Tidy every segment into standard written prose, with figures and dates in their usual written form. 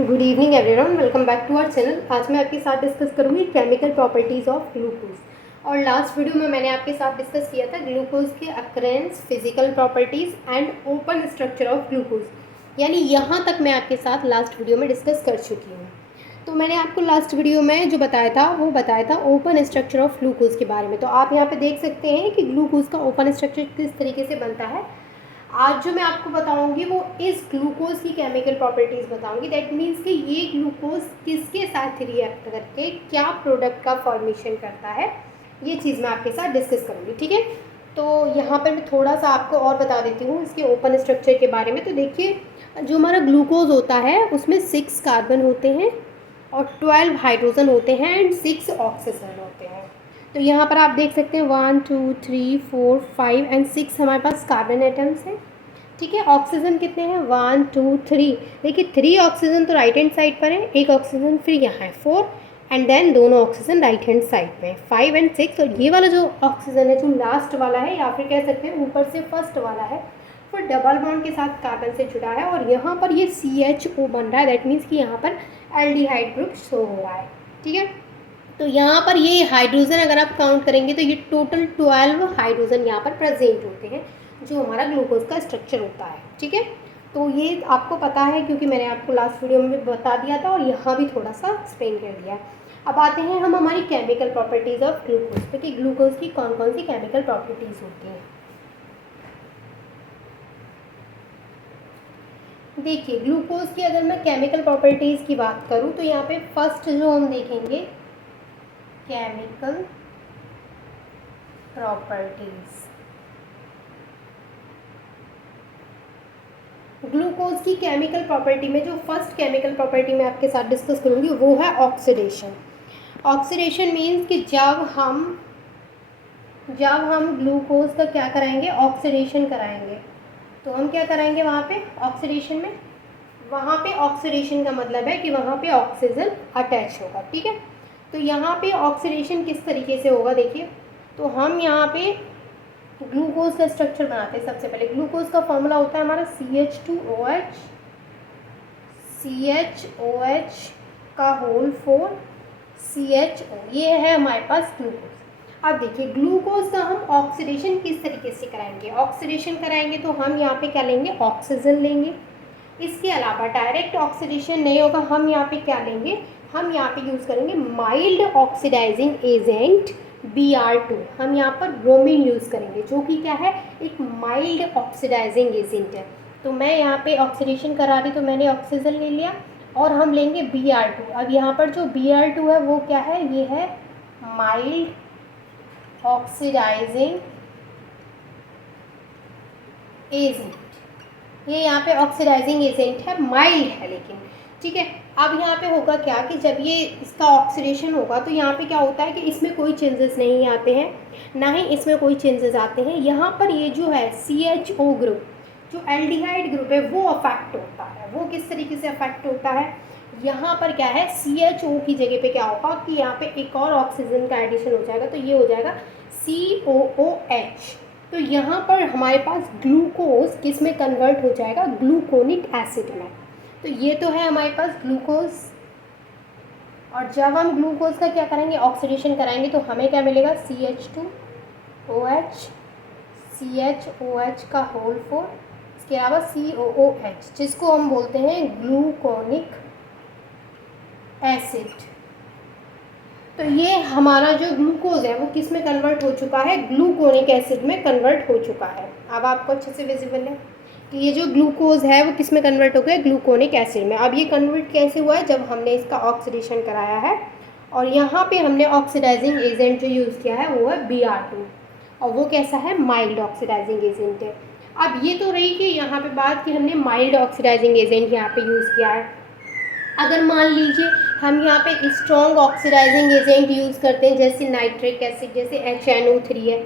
Good evening everyone, welcome back to our channel. आज मैं आपके साथ डिस्कस करूंगी केमिकल प्रॉपर्टीज़ ऑफ ग्लूकोज। और लास्ट वीडियो में मैंने आपके साथ डिस्कस किया था ग्लूकोज के occurrence, physical properties and open structure of glucose. यानी यहाँ तक मैं आपके साथ लास्ट वीडियो में डिस्कस कर चुकी हूँ। तो मैंने आपको लास्ट वीडियो में जो बताया था वो बताया था ओपन स्ट्रक्चर ऑफ ग्लूकोज के बारे में। तो आप यहाँ पे देख सकते हैं कि ग्लूकोज का ओपन स्ट्रक्चर किस तरीके से बनता है। आज जो मैं आपको बताऊंगी वो इस ग्लूकोज की केमिकल प्रॉपर्टीज़ बताऊंगी। दैट मीन्स कि ये ग्लूकोज किसके साथ रिएक्ट करके क्या प्रोडक्ट का फॉर्मेशन करता है, ये चीज़ मैं आपके साथ डिस्कस करूंगी। ठीक है, तो यहाँ पर मैं थोड़ा सा आपको और बता देती हूँ इसके ओपन स्ट्रक्चर के बारे में। तो देखिए, जो हमारा ग्लूकोज होता है उसमें 6 कार्बन होते हैं और 12 हाइड्रोजन होते हैं एंड 6 ऑक्सीजन होते हैं। तो यहाँ पर आप देख सकते हैं 1 2 3 4 5 एंड 6 हमारे पास कार्बन एटम्स हैं। ठीक है, ऑक्सीजन कितने हैं 1 2 3। देखिए 3 ऑक्सीजन तो राइट हैंड साइड पर है, एक ऑक्सीजन फिर यहाँ है 4 एंड देन दोनों ऑक्सीजन राइट हैंड साइड में 5 एंड 6। और ये वाला जो ऑक्सीजन है जो लास्ट वाला है या फिर कह सकते हैं ऊपर से फर्स्ट वाला है वो डबल बॉन्ड के साथ कार्बन से जुड़ा है और यहाँ पर ये CHO बन रहा है। दैट मीन्स कि यहाँ पर एल्डिहाइड ग्रुप शो हो रहा है। ठीक है, तो यहाँ पर ये हाइड्रोजन अगर आप काउंट करेंगे तो ये टोटल 12 हाइड्रोजन यहाँ पर प्रेजेंट होते हैं जो हमारा ग्लूकोज का स्ट्रक्चर होता है। ठीक है, तो ये आपको पता है क्योंकि मैंने आपको लास्ट वीडियो में बता दिया था और यहाँ भी थोड़ा सा एक्सप्लेन कर दिया है। अब आते हैं हम हमारी केमिकल प्रॉपर्टीज़ ऑफ ग्लूकोज पे कि ग्लूकोज की कौन कौन सी केमिकल प्रॉपर्टीज़ होती हैं। देखिए, ग्लूकोज की अगर मैं केमिकल प्रॉपर्टीज़ की बात करूँ तो यहाँ पे फर्स्ट जो हम देखेंगे केमिकल प्रॉपर्टीज़। ग्लूकोज की केमिकल प्रॉपर्टी में जो फर्स्ट केमिकल प्रॉपर्टी मैं आपके साथ डिस्कस करूँगी वो है ऑक्सीडेशन। ऑक्सीडेशन मीन्स कि जब हम ग्लूकोज का क्या कराएंगे, ऑक्सीडेशन कराएंगे। तो हम क्या कराएंगे वहाँ पे ऑक्सीडेशन में, वहाँ पे ऑक्सीडेशन का मतलब है कि वहाँ पे ऑक्सीजन अटैच होगा। ठीक है, तो यहाँ पे ऑक्सीडेशन किस तरीके से होगा देखिए। तो हम यहाँ पे ग्लूकोज का स्ट्रक्चर बनाते हैं। सबसे पहले ग्लूकोज का फॉर्मूला होता है हमारा CH2OH का होल 4 CHO, ये है हमारे पास ग्लूकोज। अब देखिए ग्लूकोज का हम ऑक्सीडेशन किस तरीके से कराएंगे। ऑक्सीडेशन कराएंगे तो हम यहाँ पे क्या लेंगे, ऑक्सीजन लेंगे। इसके अलावा डायरेक्ट ऑक्सीडेशन नहीं होगा, हम यहाँ पे क्या लेंगे, हम यहाँ पे यूज़ करेंगे माइल्ड ऑक्सीडाइजिंग एजेंट Br2। हम यहाँ पर ब्रोमीन यूज़ करेंगे जो कि क्या है, एक माइल्ड ऑक्सीडाइजिंग एजेंट है। तो मैं यहाँ पे ऑक्सीडेशन करा रही तो मैंने ऑक्सीजन ले लिया और हम लेंगे Br2। अब यहाँ पर जो Br2 है वो क्या है, ये है माइल्ड ऑक्सीडाइजिंग एजेंट। ये यहाँ पे ऑक्सीडाइजिंग एजेंट है, माइल्ड है लेकिन। ठीक है, अब यहाँ पे होगा क्या कि जब ये इसका ऑक्सीडेशन होगा तो यहाँ पे क्या होता है कि इसमें कोई चेंजेस नहीं आते हैं, ना ही इसमें कोई चेंजेस आते हैं। यहाँ पर ये जो है CHO ग्रुप, जो एल्डिहाइड ग्रुप है वो अफेक्ट होता है। वो किस तरीके से अफेक्ट होता है, यहाँ पर क्या है CHO की जगह पे क्या होगा कि यहाँ पे एक और ऑक्सीजन का एडिशन हो जाएगा, तो ये हो जाएगा COOH। तो यहाँ पर हमारे पास ग्लूकोज किस में कन्वर्ट हो जाएगा, ग्लूकोनिक एसिड में। तो ये तो है हमारे पास ग्लूकोज। और जब हम ग्लूकोज का क्या करेंगे, ऑक्सीडेशन कराएंगे तो हमें क्या मिलेगा, CH2OH का होल 4, इसके अलावा COOH जिसको हम बोलते हैं ग्लूकोनिक एसिड। तो ये हमारा जो ग्लूकोज है वो किस में कन्वर्ट हो चुका है, ग्लूकोनिक एसिड में कन्वर्ट हो चुका है। अब आपको अच्छे से विजिबल है कि ये जो ग्लूकोज है वो किस में कन्वर्ट हो गया, ग्लूकोनिक एसिड में। अब ये कन्वर्ट कैसे हुआ है, जब हमने इसका ऑक्सीडेशन कराया है और यहाँ पे हमने ऑक्सीडाइजिंग एजेंट जो यूज़ किया है वो है Br2 और वो कैसा है, माइल्ड ऑक्सीडाइजिंग एजेंट है। अब ये तो रही कि यहाँ पे बात कि हमने माइल्ड ऑक्सीडाइजिंग एजेंट यहाँ पे यूज़ किया है। अगर मान लीजिए हम यहाँ पे स्ट्रॉन्ग ऑक्सीडाइजिंग एजेंट यूज़ करते हैं जैसे नाइट्रिक एसिड, जैसे HNO3 है,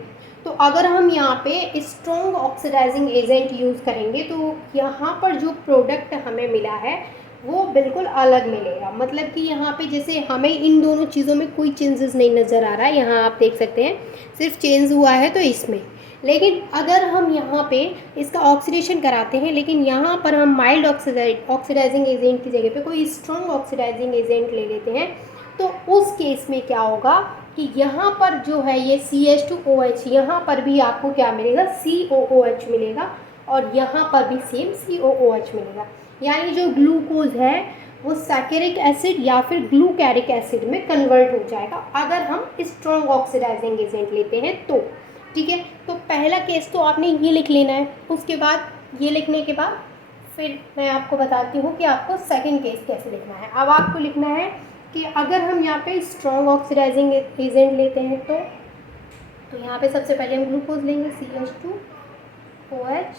तो अगर हम यहाँ पे स्ट्रॉन्ग ऑक्सीडाइजिंग एजेंट यूज़ करेंगे तो यहाँ पर जो प्रोडक्ट हमें मिला है वो बिल्कुल अलग मिलेगा। मतलब कि यहाँ पे जैसे हमें इन दोनों चीज़ों में कोई चेंजेस नहीं नज़र आ रहा है, यहाँ आप देख सकते हैं सिर्फ चेंज हुआ है तो इसमें। लेकिन अगर हम यहाँ पे इसका ऑक्सीडेशन कराते हैं, लेकिन यहाँ पर हम माइल्ड ऑक्सीडाइजिंग एजेंट की जगह पे कोई स्ट्रॉन्ग ऑक्सीडाइजिंग एजेंट ले लेते हैं, तो उस केस में क्या होगा कि यहाँ पर जो है ये CH2OH, यहाँ पर भी आपको क्या मिलेगा, COOH मिलेगा, और यहाँ पर भी सेम COOH मिलेगा। यानी जो ग्लूकोज है वो सैकेरिक एसिड या फिर ग्लूकैरिक एसिड में कन्वर्ट हो जाएगा अगर हम स्ट्रॉन्ग ऑक्सीडाइजिंग एजेंट लेते हैं तो। ठीक है, तो पहला केस तो आपने ये लिख लेना है। उसके बाद ये लिखने के बाद फिर मैं आपको बताती हूँ कि आपको सेकंड केस कैसे लिखना है। अब आपको लिखना है कि अगर हम यहाँ पे स्ट्रॉन्ग ऑक्सीडाइजिंग एजेंट लेते हैं तो यहाँ पे सबसे पहले हम ग्लूकोज लेंगे, CH2OH,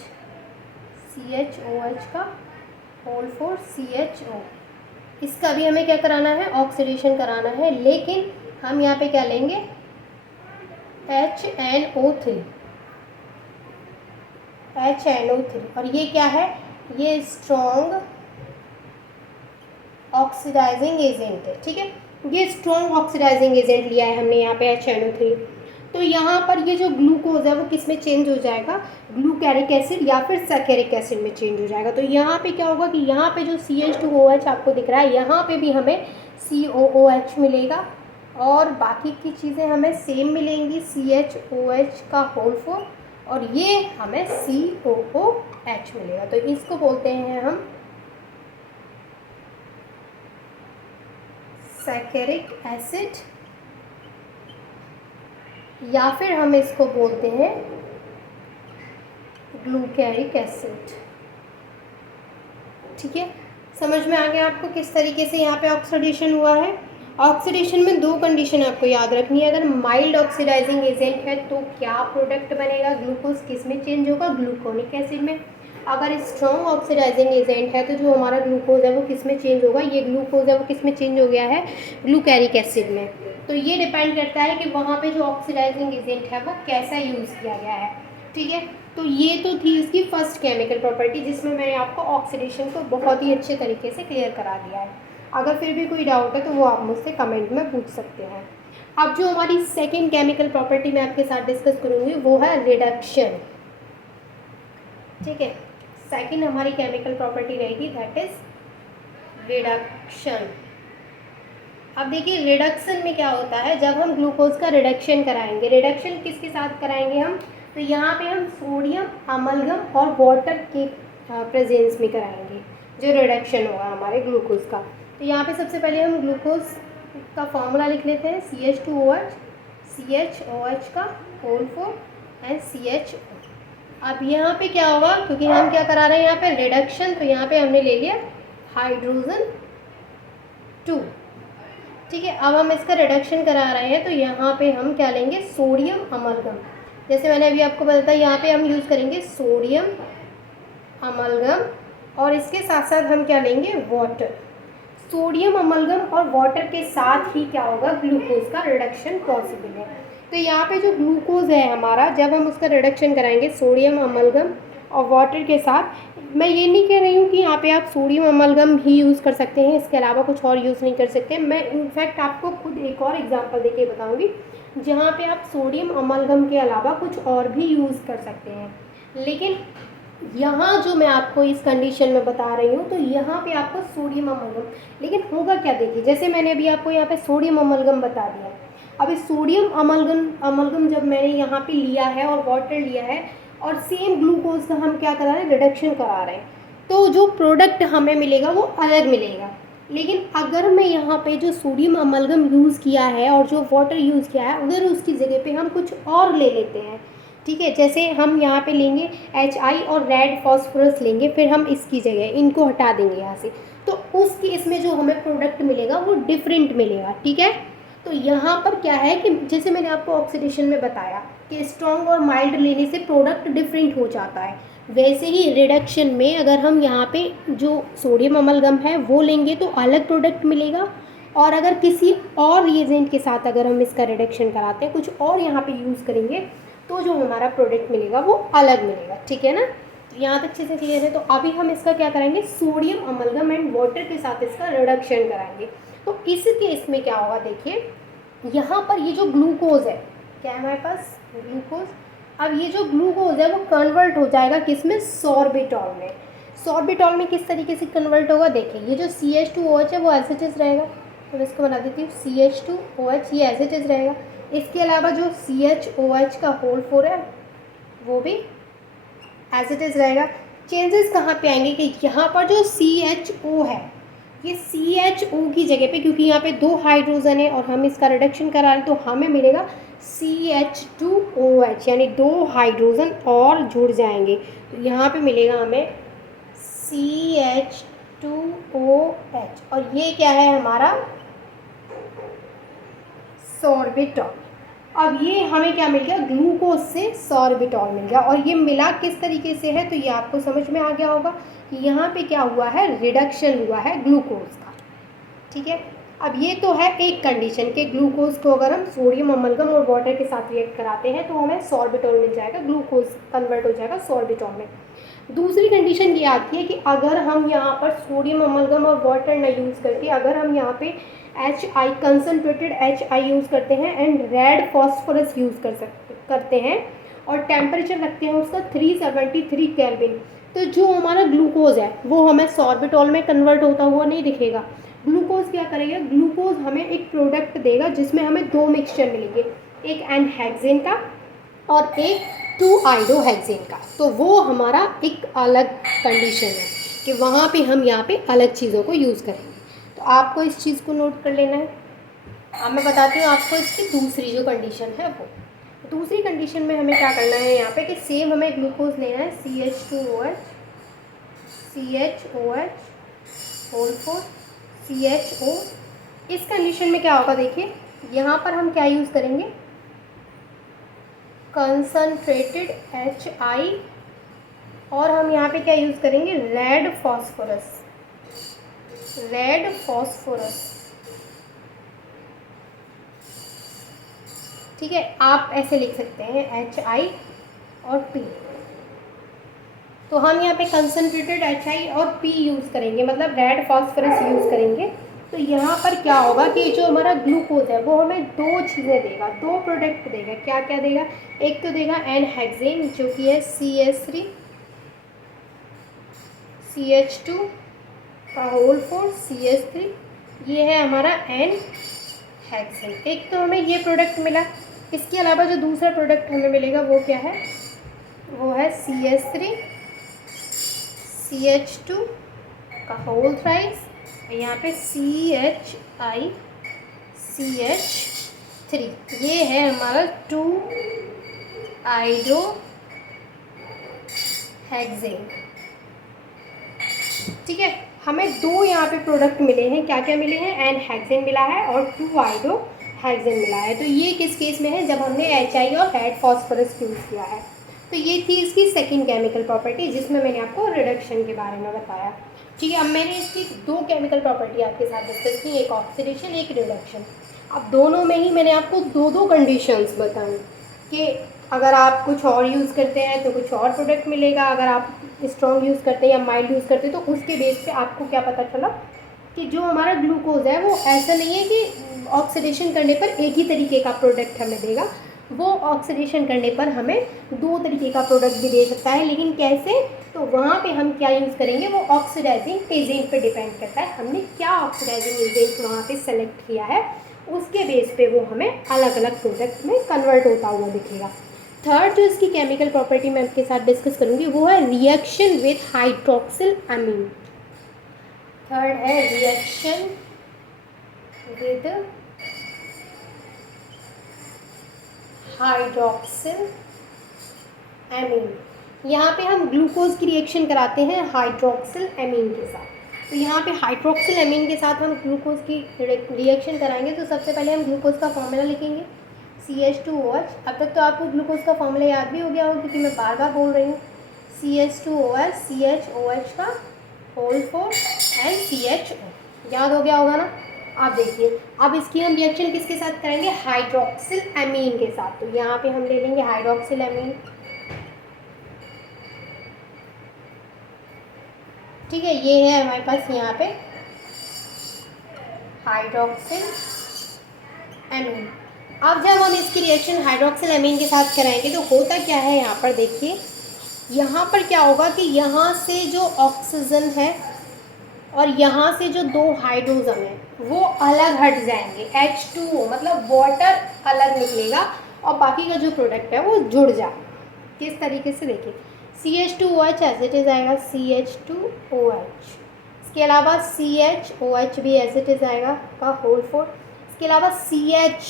CHOH का होल 4 CHO। इसका भी हमें क्या कराना है, ऑक्सीडेशन कराना है, लेकिन हम यहाँ पे क्या लेंगे, HNO3, और ये क्या है, ये स्ट्रॉन्ग ऑक्सीडाइजिंग एजेंट है। ठीक है, ये स्ट्रॉन्ग ऑक्सीडाइजिंग एजेंट लिया है हमने यहाँ पे HNO3। तो यहाँ पर ये जो ग्लूकोज है वो किस में चेंज हो जाएगा, ग्लूकैरिक एसिड या फिर सैकेरिक एसिड में चेंज हो जाएगा। तो यहाँ पे क्या होगा कि यहाँ पे जो CH2OH आपको दिख रहा है, यहाँ पे भी हमें COOH मिलेगा, और बाकी की चीज़ें हमें सेम मिलेंगी, CHOH का होल 4, और ये हमें COOH मिलेगा। तो इसको बोलते हैं हम सैकेरिक एसिड, या फिर हम इसको बोलते हैं ग्लूकैरिक एसिड। ठीक है, समझ में आ गया आपको किस तरीके से यहाँ पे ऑक्सीडेशन हुआ है। ऑक्सीडेशन में दो कंडीशन आपको याद रखनी है। अगर माइल्ड ऑक्सीडाइजिंग एजेंट है तो क्या प्रोडक्ट बनेगा, ग्लूकोज किस में चेंज होगा, ग्लूकोनिक एसिड में। अगर स्ट्रॉन्ग ऑक्सीडाइजिंग एजेंट है तो जो हमारा ग्लूकोज है वो किस में चेंज होगा, ये ग्लूकोज है वो किस में चेंज हो गया है, ग्लूकैरिक एसिड में। तो ये डिपेंड करता है कि वहाँ पे जो ऑक्सीडाइजिंग एजेंट है वो कैसा यूज़ किया गया है। ठीक है, तो ये तो थी इसकी फर्स्ट केमिकल प्रॉपर्टी, जिसमें मैंने आपको ऑक्सीडेशन को बहुत ही अच्छे तरीके से क्लियर करा दिया है। अगर फिर भी कोई डाउट है तो वो आप मुझसे कमेंट में पूछ सकते हैं। अब जो हमारी सेकेंड केमिकल प्रॉपर्टी मैं आपके साथ डिस्कस करूँगी वो है रिडक्शन। ठीक है, सेकेंड हमारी केमिकल प्रॉपर्टी रहेगी दैट इज रिडक्शन। अब देखिए रिडक्शन में क्या होता है, जब हम ग्लूकोज का रिडक्शन कराएंगे, रिडक्शन किसके साथ कराएंगे हम, तो यहाँ पे हम सोडियम अमलगम और वाटर के प्रेजेंस में कराएंगे जो रिडक्शन होगा हमारे ग्लूकोज का। तो यहाँ पे सबसे पहले हम ग्लूकोज का फॉर्मूला लिख लेते हैं, CH2OH, CHOH का होल 4 एंड CHO। अब यहाँ पे क्या होगा, क्योंकि हम क्या करा रहे हैं यहाँ पे रिडक्शन, तो यहाँ पे हमने ले लिया हाइड्रोजन 2। ठीक है, अब हम इसका रिडक्शन करा रहे हैं तो यहाँ पे हम क्या लेंगे, सोडियम अमलगम। जैसे मैंने अभी आपको बताया, यहाँ पे हम यूज़ करेंगे सोडियम अमलगम, और इसके साथ साथ हम क्या लेंगे, वाटर। सोडियम अमलगम और वाटर के साथ ही क्या होगा, ग्लूकोज का रिडक्शन पॉसिबल है। तो यहाँ पे जो ग्लूकोज है हमारा, जब हम उसका रिडक्शन कराएंगे सोडियम अमलगम और वाटर के साथ, मैं ये नहीं कह रही हूँ कि यहाँ पे आप सोडियम अमलगम ही यूज़ कर सकते हैं, इसके अलावा कुछ और यूज़ नहीं कर सकते। मैं इनफैक्ट आपको खुद एक और एग्जांपल देके बताऊँगी जहाँ पे आप सोडियम अमलगम के अलावा कुछ और भी यूज़ कर सकते हैं। लेकिन यहाँ जो मैं आपको इस कंडीशन में बता रही हूँ, तो यहाँ पे आपको सोडियम अमलगम, लेकिन होगा क्या, देखिए जैसे मैंने अभी आपको यहाँ पे सोडियम अमलगम बता दिया। अब इस सोडियम अमलगम जब मैंने यहाँ पे लिया है और वाटर लिया है और सेम ग्लूकोज का हम क्या करा रहे हैं, रिडक्शन करा रहे हैं, तो जो प्रोडक्ट हमें मिलेगा वो अलग मिलेगा। लेकिन अगर मैं यहाँ पे जो सोडियम अमलगम यूज़ किया है और जो वाटर यूज़ किया है, अगर उसकी जगह पे हम कुछ और ले लेते हैं, ठीक है, जैसे हम यहाँ पे लेंगे HI और रेड फॉस्फोरस लेंगे, फिर हम इसकी जगह इनको हटा देंगे यहाँ से, तो उस केस में जो हमें प्रोडक्ट मिलेगा वो डिफरेंट मिलेगा। ठीक है, तो यहाँ पर क्या है कि जैसे मैंने आपको ऑक्सीडेशन में बताया कि स्ट्रॉन्ग और माइल्ड लेने से प्रोडक्ट डिफरेंट हो जाता है, वैसे ही रिडक्शन में अगर हम यहाँ पे जो सोडियम अमलगम है वो लेंगे तो अलग प्रोडक्ट मिलेगा, और अगर किसी और रिएजेंट के साथ अगर हम इसका रिडक्शन कराते हैं, कुछ और यहाँ पे यूज़ करेंगे, तो जो हमारा प्रोडक्ट मिलेगा वो अलग मिलेगा। ठीक है ना, यहाँ तक चीज़ें क्लियर है। तो अभी हम इसका क्या करेंगे, सोडियम अमलगम एंड वाटर के साथ इसका रिडक्शन कराएंगे। तो इस केस में क्या होगा, देखिए यहाँ पर ये जो ग्लूकोज है, क्या है हमारे पास, ग्लूकोज। अब ये जो ग्लूकोज है वो कन्वर्ट हो जाएगा किस में, सॉर्बिटॉल में। सॉर्बिटॉल में किस तरीके से कन्वर्ट होगा, देखिए ये जो CH2OH है वो एज इट इज रहेगा, तो मैं इसको बना देती हूँ CH2OH, ये एज इट इज रहेगा। इसके अलावा जो CHOH का होल 4 है वो भी एज इट इज़ रहेगा। चेंजेस कहाँ पे आएंगे कि यहाँ पर जो CHO है, ये CHO की जगह पे, क्योंकि यहाँ पे 2 हाइड्रोजन है और हम इसका रिडक्शन करा रहे हैं, तो हमें मिलेगा CH2OH, यानी 2 हाइड्रोजन और जुड़ जाएंगे। तो यहाँ पे मिलेगा हमें CH2OH, और ये क्या है हमारा, सॉर्बिटॉल। अब ये हमें क्या मिल गया, ग्लूकोज से सॉर्बिटॉल मिल गया। और ये मिला किस तरीके से है, तो ये आपको समझ में आ गया होगा कि यहाँ पे क्या हुआ है, रिडक्शन हुआ है ग्लूकोज का। ठीक है, अब ये तो है एक कंडीशन के ग्लूकोज को अगर हम सोडियम अमलगम और वाटर के साथ रिएक्ट कराते हैं तो हमें सॉर्बिटॉल मिल जाएगा, ग्लूकोज कन्वर्ट हो जाएगा सॉर्बिटॉल में। दूसरी कंडीशन ये आती है कि अगर हम यहाँ पर सोडियम अमलगम और वाटर न यूज़ करके अगर हम यहाँ पे HI कंसनट्रेटेड HI यूज़ करते हैं एंड रेड फॉस्फोरस यूज़ करते हैं और टेम्परेचर रखते हैं उसका 373 केल्विन, तो जो हमारा ग्लूकोज है वो हमें सॉर्बिटॉल में कन्वर्ट होता हुआ नहीं दिखेगा। ग्लूकोज क्या करेगा, ग्लूकोज हमें एक प्रोडक्ट देगा जिसमें हमें 2 मिक्सचर मिलेंगे, एक एनहेक्सेन का और एक 2-आइडोहेक्सेन का। तो वो हमारा एक अलग कंडीशन है कि वहाँ पे हम यहाँ पे अलग चीज़ों को यूज़ करेंगे। तो आपको इस चीज़ को नोट कर लेना है। अब मैं बताती हूँ आपको इसकी दूसरी जो कंडीशन है वो। दूसरी कंडीशन में हमें क्या करना है यहाँ पे कि सेम हमें ग्लूकोज लेना है CH2OH, CHOH होल 4 CHO। इस कंडीशन में क्या होगा, देखिए यहाँ पर हम क्या यूज़ करेंगे, कंसनट्रेटेड HI, और हम यहाँ पे क्या यूज़ करेंगे, रेड फॉस्फोरस। ठीक है, आप ऐसे लिख सकते हैं HI और P। तो हम यहाँ पे कंसनट्रेटेड HI और P यूज़ करेंगे, मतलब रेड फॉस्फोरस यूज़ करेंगे। तो यहाँ पर क्या होगा कि जो हमारा ग्लूकोज है वो हमें 2 चीज़ें देगा, 2 प्रोडक्ट देगा। क्या क्या देगा, एक तो देगा एनहेक्सेन जो कि है CH3 CH2 का होल 4 CH3, ये है हमारा एनहेक्सेन। एक तो हमें ये प्रोडक्ट मिला, इसके अलावा जो दूसरा प्रोडक्ट हमें मिलेगा वो क्या है, वो है CH3 CH2 का होल थ्राइस, यहाँ पे CHI CH3, ये है हमारा 2-आइडोहेक्सेन। ठीक है, हमें 2 यहाँ पे प्रोडक्ट मिले हैं, क्या क्या मिले हैं, एनहेक्सेन मिला है और 2-आइडोहेक्सेन मिला है। तो ये किस केस में है, जब हमने HI और रेड फॉस्फोरस यूज़ किया है। तो ये थी इसकी सेकंड केमिकल प्रॉपर्टी जिसमें मैंने आपको रिडक्शन के बारे में बताया। ठीक है, अब मैंने इसकी 2 केमिकल प्रॉपर्टी आपके साथ डिस्कस की, एक ऑक्सीडेशन एक रिडक्शन। अब दोनों में ही मैंने आपको 2 कंडीशंस बताई कि अगर आप कुछ और यूज़ करते हैं तो कुछ और प्रोडक्ट मिलेगा, अगर आप स्ट्रॉन्ग यूज़ करते हैं या माइल्ड यूज़ करते हैं तो उसके बेस पे आपको क्या पता चला कि जो हमारा ग्लूकोज है वो ऐसा नहीं है कि ऑक्सीडेशन करने पर एक ही तरीके का प्रोडक्ट हमें देगा, वो ऑक्सीडेशन करने पर हमें 2 तरीके का प्रोडक्ट भी दे सकता है। लेकिन कैसे, तो वहाँ पे हम क्या यूज़ करेंगे, वो ऑक्सीडाइजिंग एजेंट पे डिपेंड करता है, हमने क्या ऑक्सीडाइजिंग एजेंट वहाँ पे सेलेक्ट किया है, उसके बेस पे वो हमें अलग अलग प्रोडक्ट में कन्वर्ट होता हुआ दिखेगा। थर्ड जो इसकी केमिकल प्रॉपर्टी मैं आपके साथ डिस्कस करूँगी वो है reaction with hydroxyl amine. Third है रिएक्शन विद हाइड्रोक्सिल एमीन। यहाँ पे हम ग्लूकोज की रिएक्शन कराते हैं हाइड्रोक्सिल एमीन के साथ। तो यहाँ पे हाइड्रोक्सिल एमीन के साथ हम ग्लूकोज की रिएक्शन कराएंगे। तो सबसे पहले हम ग्लूकोज का फॉर्मूला लिखेंगे CH2OH। अब तक तो आपको ग्लूकोज का फॉर्मूला याद भी हो गया होगा क्योंकि मैं बार बार बोल रही हूँ। CH2OH CHOH का होल 4 एंड CHO, याद हो गया होगा ना। आप देखिए, अब इसकी हम रिएक्शन किसके साथ करेंगे, हाइड्रोक्सिल एमीन के साथ। तो यहाँ पे हम ले लेंगे हाइड्रोक्सिल एमीन, ठीक है, ये है हमारे पास यहाँ पे हाइड्रोक्सिल एमीन। अब जब हम इसकी रिएक्शन हाइड्रोक्सिल एमीन के साथ कराएंगे तो होता क्या है, यहाँ पर देखिए, यहाँ पर क्या होगा कि यहाँ से जो ऑक्सीजन है और यहाँ से जो दो हाइड्रोजन है वो अलग हट जाएंगे, H2O मतलब वाटर अलग निकलेगा और बाकी का जो प्रोडक्ट है वो जुड़ जाएगा। किस तरीके से, देखिए CH2OH एज इट इज़ आएगा, CH2OH, इसके अलावा CHOH भी एज इट इज़ आएगा का होल 4, इसके अलावा CH,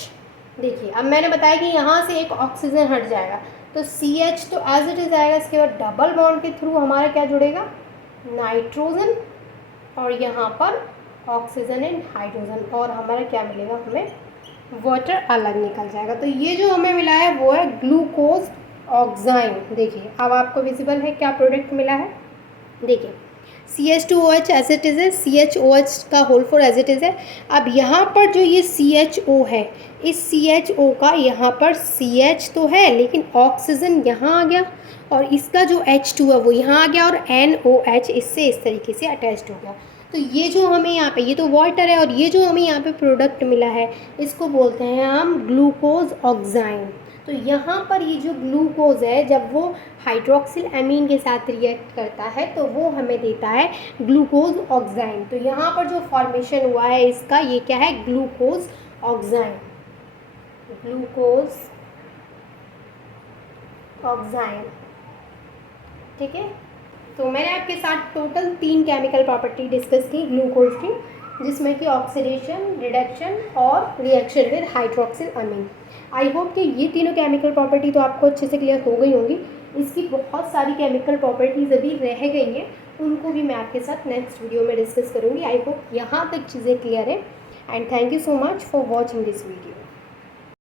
देखिए अब मैंने बताया कि यहाँ से एक ऑक्सीजन हट जाएगा तो CH तो एज इट इज़ आएगा, इसके बाद डबल बॉन्ड के थ्रू हमारा क्या जुड़ेगा, नाइट्रोजन, और यहाँ पर ऑक्सीजन एंड हाइड्रोजन, और हमारा क्या मिलेगा, हमें वाटर अलग निकल जाएगा। तो ये जो हमें मिला है वो है ग्लूकोज ऑक्साइन। देखिए अब आपको विजिबल है क्या प्रोडक्ट मिला है, देखिए CH2OH एज इट इज़ है, CHOH का होल 4 एज इट इज़ है। अब यहाँ पर जो ये CHO है, इस CHO का यहाँ पर CH तो है लेकिन ऑक्सीजन यहाँ आ गया और इसका जो H2 है वो यहाँ आ गया और NOH इससे इस तरीके से अटैच्ड हो गया। तो ये जो हमें यहाँ पे, ये तो वाटर है और ये जो हमें यहाँ पे प्रोडक्ट मिला है इसको बोलते हैं हम ग्लूकोज ऑक्साइन। तो यहाँ पर ये जो ग्लूकोज है जब वो हाइड्रोक्सिल एमीन के साथ रिएक्ट करता है तो वो हमें देता है ग्लूकोज ऑक्साइन। तो यहाँ पर जो फॉर्मेशन हुआ है इसका, ये क्या है, ग्लूकोज ऑक्साइन, ग्लूकोज ऑक्साइन। ठीक है, तो मैंने आपके साथ टोटल 3 केमिकल प्रॉपर्टी डिस्कस की ग्लूकोज की, जिसमें कि ऑक्सीडेशन, रिडक्शन और reaction with hydroxyl amine. I hope कि ये तीनों केमिकल प्रॉपर्टी तो आपको अच्छे से क्लियर हो गई होंगी। इसकी बहुत सारी केमिकल प्रॉपर्टीज़ अभी रह गई हैं, उनको भी मैं आपके साथ नेक्स्ट वीडियो में डिस्कस करूँगी। आई होप यहाँ तक चीज़ें क्लियर है and thank you so much for watching this video.